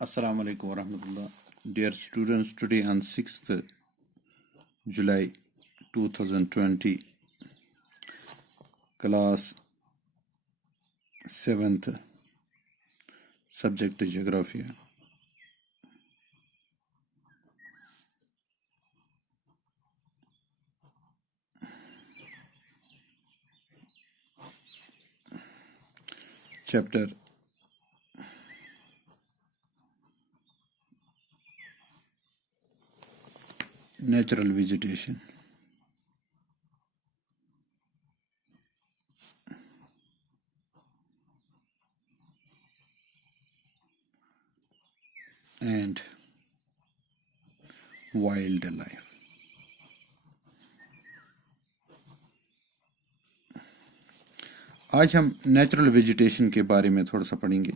Assalamu alaikum warahmatullah. Dear students, today on 6th July 2020, class 7th, subject Geography. Chapter Natural Vegetation. And wildlife. آج ہم natural vegetation کے بارے میں تھوڑا سا پڑھیں گے.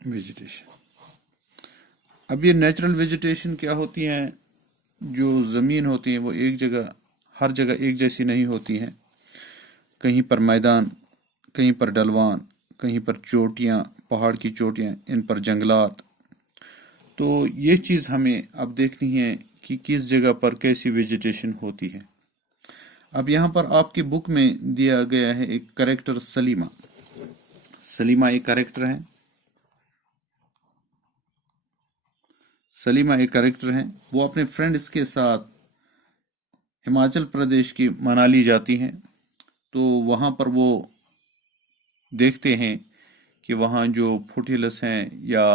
ویجیٹیشن. اب یہ نیچرل ویجیٹیشن کیا ہوتی ہیں؟ جو زمین ہوتی ہیں وہ ایک جگہ ہر جگہ ایک جیسی نہیں ہوتی ہیں. کہیں پر میدان، کہیں پر ڈلوان، کہیں پر چوٹیاں، پہاڑ کی چوٹیاں، ان پر جنگلات. تو یہ چیز ہمیں اب دیکھنی ہے کہ کس جگہ پر کیسی ویجیٹیشن ہوتی ہے. اب یہاں پر آپ کی بک میں دیا گیا ہے ایک کریکٹر سلیمہ. سلیمہ ایک کریکٹر ہے. سلیمہ ایک کریکٹر ہیں. وہ اپنے فرینڈز کے ساتھ ہماچل پردیش کی منالی جاتی ہیں. تو وہاں پر وہ دیکھتے ہیں کہ وہاں جو فوٹ ہلز ہیں یا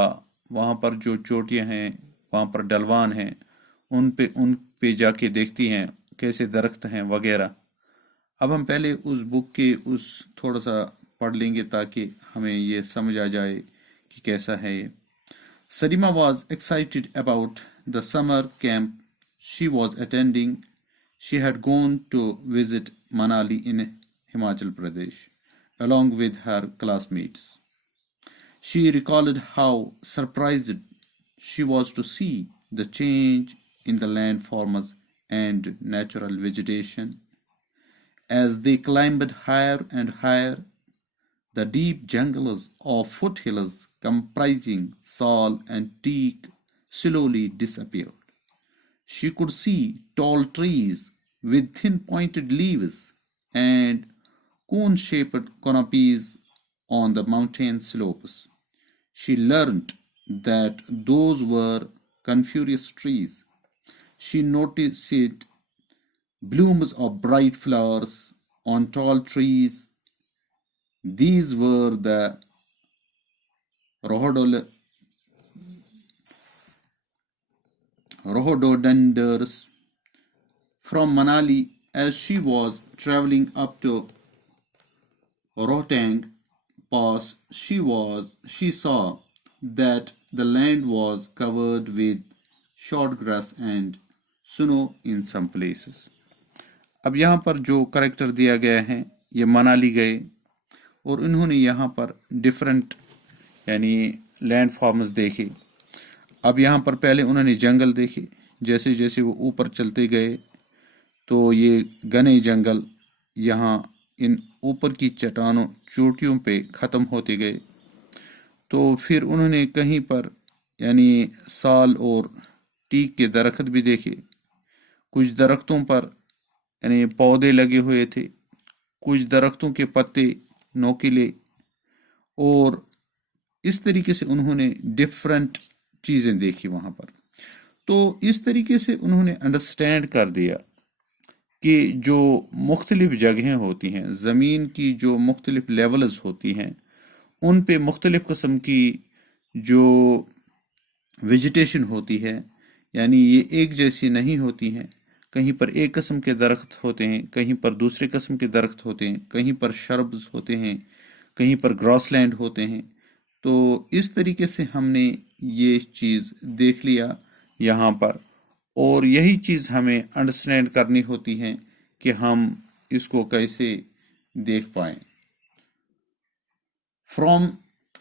وہاں پر جو چوٹیاں ہیں، وہاں پر ڈلوان ہیں، ان پہ جا کے دیکھتی ہیں کیسے درخت ہیں وغیرہ. اب ہم پہلے اس بک کے تھوڑا سا پڑھ لیں گے تاکہ ہمیں یہ سمجھ آ جائے کہ کیسا ہے یہ. Salima was excited about the summer camp she was attending. She had gone to visit Manali in Himachal Pradesh along with her classmates. She recalled how surprised she was to see the change in the landforms and natural vegetation. As they climbed higher and higher, the deep jungles of foothills comprising sal and teak slowly disappeared. She could see tall trees with thin pointed leaves and cone-shaped canopies on the mountain slopes. She learned that those were coniferous trees. She noticed blooms of bright flowers on tall trees. These were the rhododendrons. From Manali, as she was traveling up to Rohtang Pass, she saw that the land was covered with short grass and snow in some places. اب یہاں پر جو character دیا گیا ہے یہ منالی گئے اور انہوں نے یہاں پر ڈفرنٹ یعنی لینڈ فارمز دیکھے. اب یہاں پر پہلے انہوں نے جنگل دیکھے. جیسے جیسے وہ اوپر چلتے گئے تو یہ گھنے جنگل یہاں ان اوپر کی چوٹیوں پہ ختم ہوتے گئے. تو پھر انہوں نے کہیں پر یعنی سال اور ٹیک کے درخت بھی دیکھے. کچھ درختوں پر یعنی پودے لگے ہوئے تھے، کچھ درختوں کے پتے نوکیلے، اور اس طریقے سے انہوں نے ڈفرنٹ چیزیں دیکھی وہاں پر. تو اس طریقے سے انہوں نے انڈرسٹینڈ کر دیا کہ جو مختلف جگہیں ہوتی ہیں، زمین کی جو مختلف لیولز ہوتی ہیں، ان پہ مختلف قسم کی جو ویجیٹیشن ہوتی ہے یعنی یہ ایک جیسی نہیں ہوتی ہیں. کہیں پر ایک قسم کے درخت ہوتے ہیں، کہیں پر دوسرے قسم کے درخت ہوتے ہیں، کہیں پر شربز ہوتے ہیں، کہیں پر گراس لینڈ ہوتے ہیں. تو اس طریقے سے ہم نے یہ چیز دیکھ لیا یہاں پر، اور یہی چیز ہمیں انڈرسٹینڈ کرنی ہوتی ہے کہ ہم اس کو کیسے دیکھ پائیں. From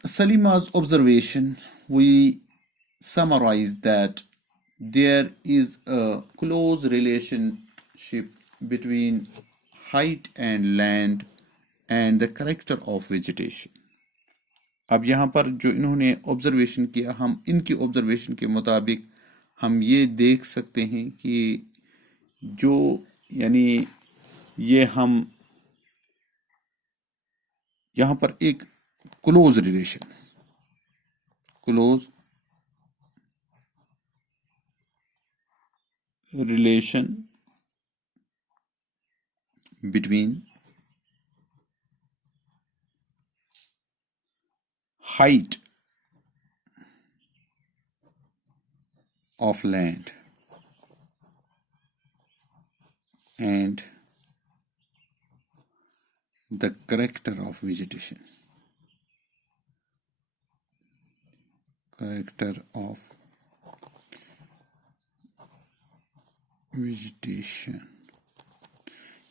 Salima's observation, we summarize that there is a close relationship between height and land and the character of vegetation. اب یہاں پر جو انہوں نے آبزرویشن کیا، ہم ان کی آبزرویشن کے مطابق ہم یہ دیکھ سکتے ہیں کہ جو یعنی یہ ہم یہاں پر ایک close relation between height of land and the character of vegetation.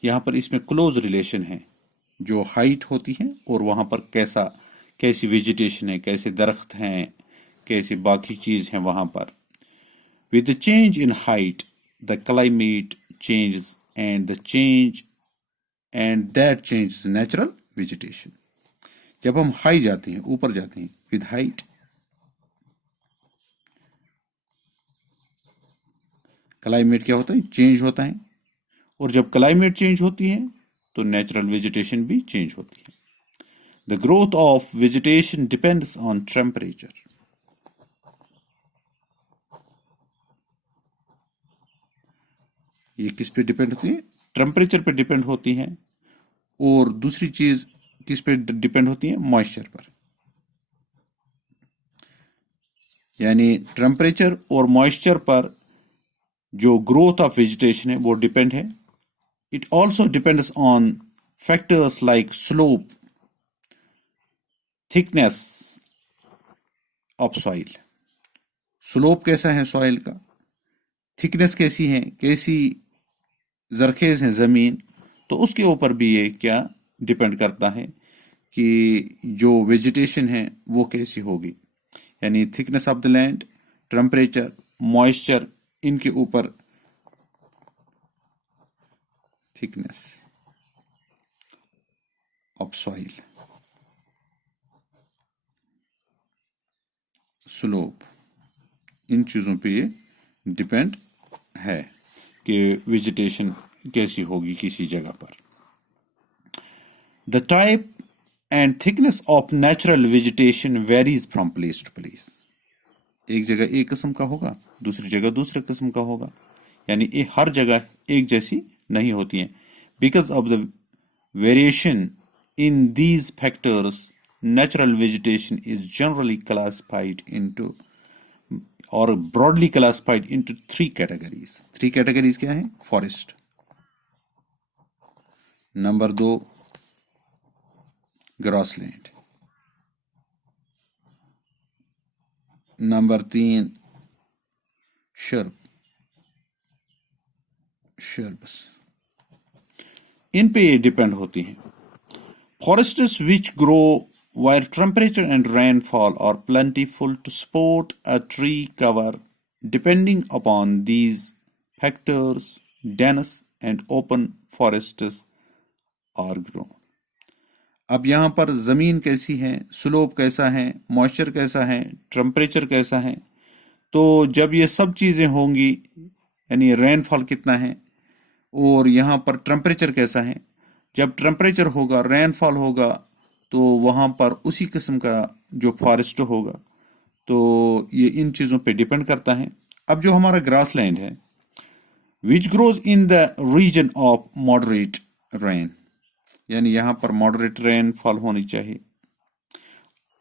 یہاں پر اس میں کلوز ریلیشن ہے، جو ہائٹ ہوتی ہے اور وہاں پر کیسی ویجیٹیشن ہے، کیسے درخت ہیں، کیسی باقی چیز ہیں وہاں پر. With the change in height, the climate changes and that changes natural vegetation. جب ہم ہائی جاتے ہیں، اوپر جاتے ہیں، with height کلائمیٹ کیا ہوتا ہے؟ چینج ہوتا ہے، اور جب کلائمیٹ چینج ہوتی ہے تو نیچرل ویجیٹیشن بھی چینج ہوتی ہے. The growth of vegetation depends on temperature. یہ کس پہ ڈیپینڈ ہوتی ہے؟ ٹیمپریچر پہ ڈیپینڈ ہوتی ہیں، اور دوسری چیز کس پہ ڈیپینڈ ہوتی ہے؟ موئسچر پر. یعنی ٹیمپریچر اور موئسچر پر جو گروتھ آف ویجیٹیشن ہے وہ ڈیپینڈ ہے. It also depends on factors like slope, thickness of soil. Slope کیسا ہے سوائل کا، تھکنیس کیسی ہے، کیسی زرخیز ہے زمین، تو اس کے اوپر بھی یہ کیا ڈیپینڈ کرتا ہے کہ جو ویجیٹیشن ہے وہ کیسی ہوگی. یعنی thickness of the land, temperature, moisture, ان کے اوپر thickness of soil, slope، ان چیزوں پہ یہ ڈپینڈ ہے کہ ویجیٹیشن کیسی ہوگی کسی جگہ پر. The type and thickness of natural vegetation varies from place to place. ایک جگہ ایک قسم کا ہوگا، دوسری جگہ دوسرے قسم کا ہوگا، یعنی یہ ہر جگہ ایک جیسی نہیں ہوتی ہیں. Because of the variation in these factors, natural vegetation is generally classified into or broadly classified into 3 categories. 3 categories کیا ہیں؟ فارسٹ، نمبر 2 گراس لینڈ، نمبر 3 شربس. ان پہ یہ ڈیپینڈ ہوتی ہیں. Forests which grow where temperature and rainfall are plentiful to support a tree cover. Depending upon these factors, dense and open forests are grown. اب یہاں پر زمین کیسی ہے، سلوپ کیسا ہے، موئسچر کیسا ہے، ٹیمپریچر کیسا ہے، تو جب یہ سب چیزیں ہوں گی، یعنی رین فال کتنا ہے اور یہاں پر ٹیمپریچر کیسا ہے، جب ٹیمپریچر ہوگا، رین فال ہوگا، تو وہاں پر اسی قسم کا جو فارسٹ ہوگا. تو یہ ان چیزوں پہ ڈیپینڈ کرتا ہے. اب جو ہمارا گراس لینڈ ہے which grows in the region of moderate rain، یعنی یہاں پر ماڈریٹ رین فال ہونی چاہیے.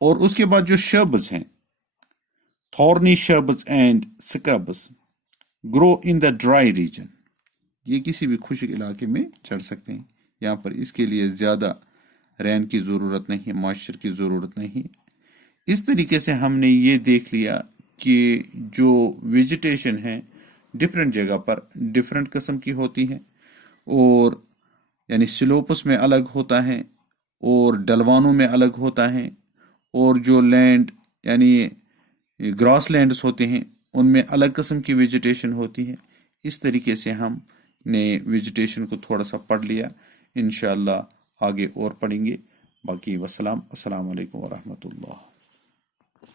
اور اس کے بعد جو شربز ہیں، تھورنی شربز and سکربز grow in the dry region، یہ کسی بھی خشک علاقے میں چڑھ سکتے ہیں. یہاں پر اس کے لیے زیادہ رین کی ضرورت نہیں، موئسچر کی ضرورت نہیں. اس طریقے سے ہم نے یہ دیکھ لیا کہ جو ویجیٹیشن ہے ڈفرینٹ جگہ پر ڈفرینٹ قسم کی ہوتی ہے، اور یعنی سلوپس میں الگ ہوتا ہے اور ڈلوانوں میں الگ ہوتا ہے، اور جو لینڈ یعنی گراس لینڈز ہوتے ہیں ان میں الگ قسم کی ویجیٹیشن ہوتی ہے. اس طریقے سے ہم نے ویجیٹیشن کو تھوڑا سا پڑھ لیا، انشاءاللہ آگے اور پڑھیں گے. باقی السلام علیکم ورحمۃ اللہ.